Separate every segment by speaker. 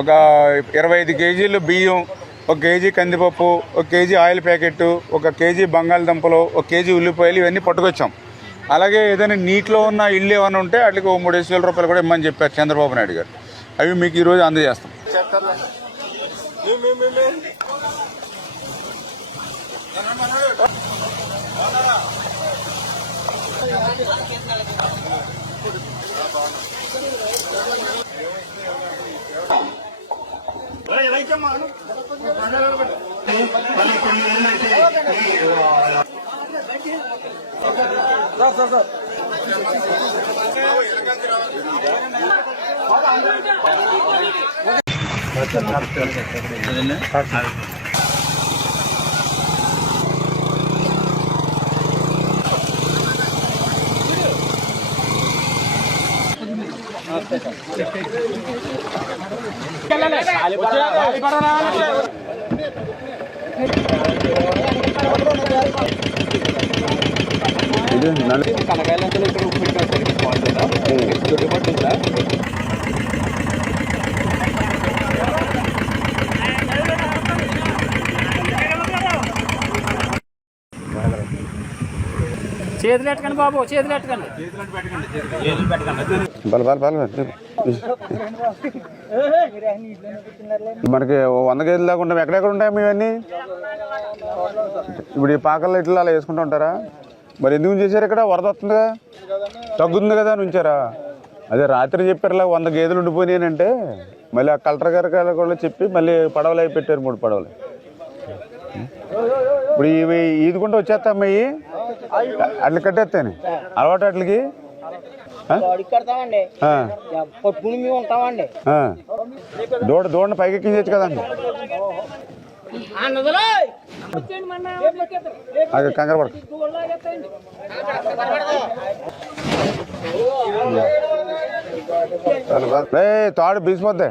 Speaker 1: ఒక ఇరవై ఐదు కేజీలు బియ్యం ఒక కేజీ కందిపప్పు ఒక కేజీ ఆయిల్ ప్యాకెట్ ఒక కేజీ బంగాళదుంపలు ఒక కేజీ ఉల్లిపాయలు ఇవన్నీ పట్టుకొచ్చాం. అలాగే ఏదైనా నీటిలో ఉన్న ఇల్లు ఏమైనా ఉంటే వాటికి ఓ మూడు వేల రూపాయలు కూడా ఇమ్మని చెప్పారు చంద్రబాబు నాయుడు గారు. అవి మీకు ఈరోజు అందజేస్తాం. సార్ సార్ ఇది నన్ను
Speaker 2: కనకాయలంతా ఇక్కడ ఉప్పు పెట్టారు చేతులు ఎట్టకండి బాబు చేతులు ఎట్టకండి.
Speaker 1: బల బల బల. మనకి వంద కేజీలు దాకా ఉంటాం ఎక్కడెక్కడ ఉంటాయి ఇవన్నీ? ఇప్పుడు ఈ పాకల్లో ఇట్లా అలా వేసుకుంటూ ఉంటారా? మరి ఎందుకు చేశారు ఇక్కడ? వరద వస్తుందిగా తగ్గుతుంది కదా అని ఉంచారా? అదే రాత్రి చెప్పారులా వంద గేదెలు ఉండిపోయినాయంటే మళ్ళీ ఆ కలెక్టర్ గారి కూడా చెప్పి మళ్ళీ పడవలు అవి పెట్టారు మూడు పడవలు. ఇప్పుడు ఇవి ఈదుకుంటూ వచ్చేస్తామ్మా ఇవి? అట్లా కట్టేస్తాను అలవాటు అట్లకి. దూడ దూడని పైకి ఎక్కించచ్చు కదండి. అది కంగారు పడక. ఏ తాడు బీసిపోద్ది.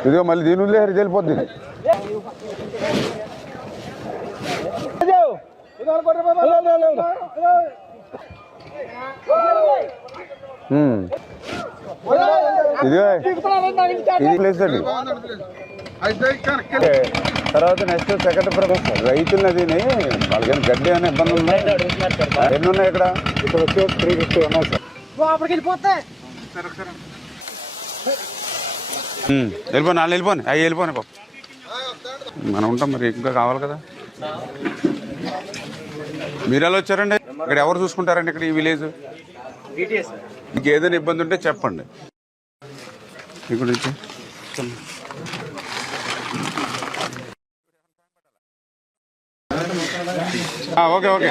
Speaker 1: ఇదిగో మళ్ళీ దీని ఉందిలే హరి ఇదిగో. ఇది ప్లేస్ అండి తర్వాత నెక్స్ట్ సెకండ్ ప్రభుత్వం రైతులు నదిని వాళ్ళకి గడ్డి అనే ఇబ్బంది ఉన్నాయి ఎన్ని ఉన్నాయి ఇక్కడ? ఇక్కడ వచ్చి త్రీ ఫిఫ్టీ ఉన్నాయి సార్. వెళ్ళిపోను వాళ్ళు వెళ్ళిపోను. అవి వెళ్ళిపోను పాప మనం ఉంటాం మరి ఇంకా కావాలి కదా. మీరు ఎలా వచ్చారండి? ఇక్కడ ఎవరు చూసుకుంటారండి ఇక్కడ ఈ విలేజ్? మీకు ఏదైనా ఇబ్బంది ఉంటే చెప్పండి. ఇక్కడ నుంచి. ఆ, ఓకే ఓకే.